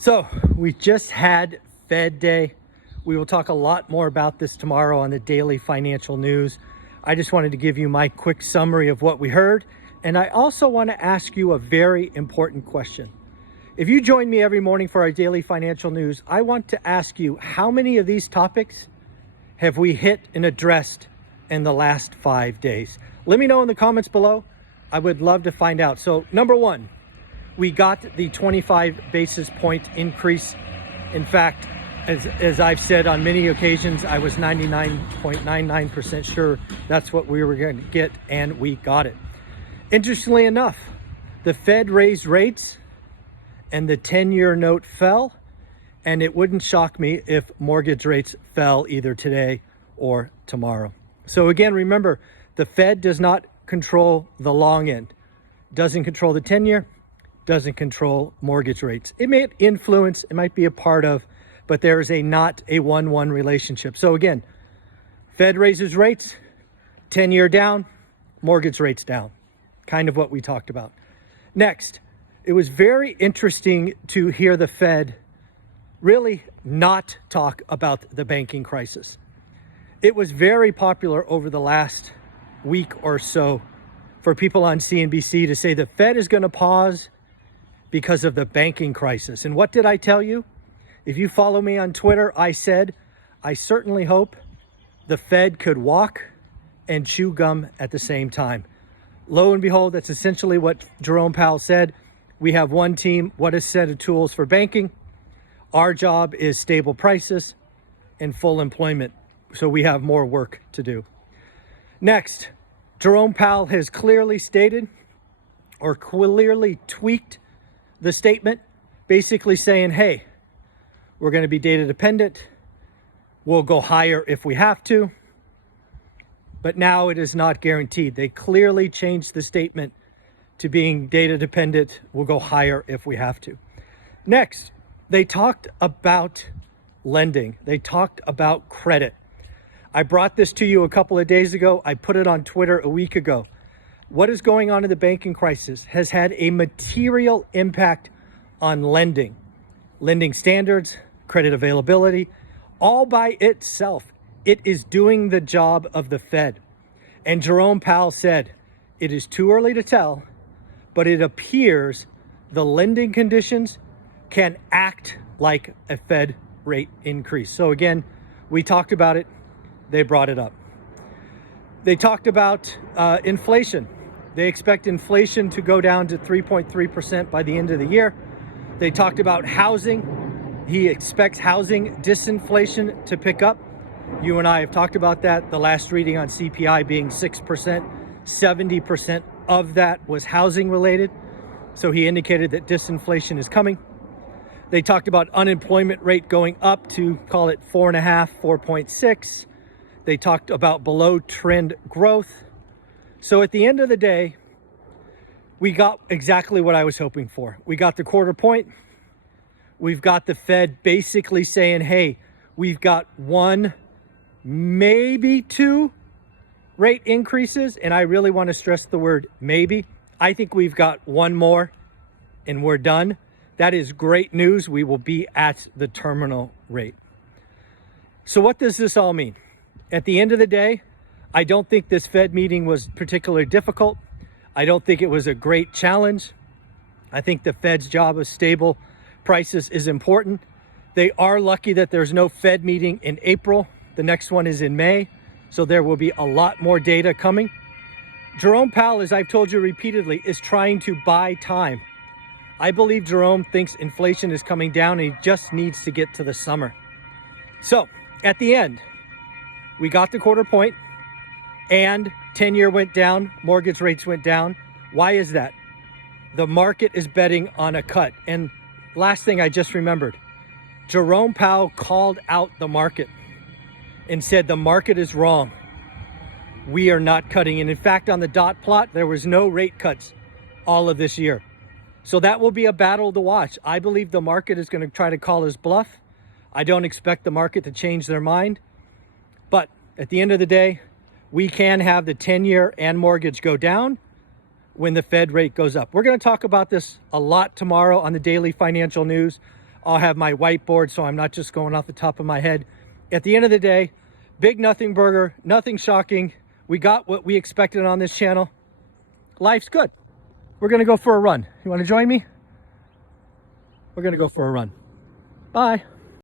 So we just had Fed Day. We will talk a lot more about this tomorrow on the daily financial news. I just wanted to give you my quick summary of what we heard. And I also want to ask you a very important question. If you join me every morning for our daily financial news, I want to ask you, how many of these topics have we hit and addressed in the last 5 days? Let me know in the comments below. I would love to find out. So number one, we got the 25 basis point increase. In fact, as I've said on many occasions, I was 99.99% sure that's what we were going to get, and we got it. Interestingly enough, the Fed raised rates and the 10-year note fell, and it wouldn't shock me if mortgage rates fell either today or tomorrow. So again, remember, the Fed does not control the long end, doesn't control the 10-year, doesn't control mortgage rates. It may influence, it might be a part of, but there is not a 1-1 relationship. So again, Fed raises rates, 10-year down, mortgage rates down. Kind of what we talked about. Next, it was very interesting to hear the Fed really not talk about the banking crisis. It was very popular over the last week or so for people on CNBC to say the Fed is going to pause because of the banking crisis. And what did I tell you? If you follow me on Twitter, I said, I certainly hope the Fed could walk and chew gum at the same time. Lo and behold, that's essentially what Jerome Powell said. We have one team, what a set of tools for banking. Our job is stable prices and full employment. So we have more work to do. Next, Jerome Powell has clearly stated or clearly tweaked the statement, basically saying, hey, we're going to be data dependent. We'll go higher if we have to. But now it is not guaranteed. They clearly changed the statement to being data dependent. We'll go higher if we have to. Next, they talked about lending. They talked about credit. I brought this to you a couple of days ago. I put it on Twitter a week ago. What is going on in the banking crisis has had a material impact on lending standards, credit availability, all by itself. It is doing the job of the Fed. And Jerome Powell said, it is too early to tell, but it appears the lending conditions can act like a Fed rate increase. So again, we talked about it. They brought it up. They talked about inflation. They expect inflation to go down to 3.3% by the end of the year. They talked about housing. He expects housing disinflation to pick up. You and I have talked about that. The last reading on CPI being 6%, 70% of that was housing related. So he indicated that disinflation is coming. They talked about unemployment rate going up to, call it 4.5, 4.6. They talked about below trend growth. So at the end of the day, we got exactly what I was hoping for. We got the quarter point. We've got the Fed basically saying, hey, we've got one, maybe two rate increases. And I really want to stress the word maybe. I think we've got one more and we're done. That is great news. We will be at the terminal rate. So what does this all mean? At the end of the day, I don't think this Fed meeting was particularly difficult. I don't think it was a great challenge. I think the Fed's job of stable prices is important. They are lucky that there's no Fed meeting in April. The next one is in May. So there will be a lot more data coming. Jerome Powell, as I've told you repeatedly, is trying to buy time. I believe Jerome thinks inflation is coming down and he just needs to get to the summer. So at the end, we got the quarter point and 10-year went down, mortgage rates went down. Why is that? The market is betting on a cut. And last thing I just remembered, Jerome Powell called out the market and said the market is wrong. We are not cutting. And in fact, on the dot plot, there was no rate cuts all of this year. So that will be a battle to watch. I believe the market is going to try to call his bluff. I don't expect the market to change their mind. But at the end of the day, we can have the 10-year and mortgage go down when the Fed rate goes up. We're going to talk about this a lot tomorrow on the Daily Financial News. I'll have my whiteboard so I'm not just going off the top of my head. At the end of the day, big nothing burger, nothing shocking. We got what we expected on this channel. Life's good. We're gonna go for a run. You wanna join me? We're gonna go for a run. Bye.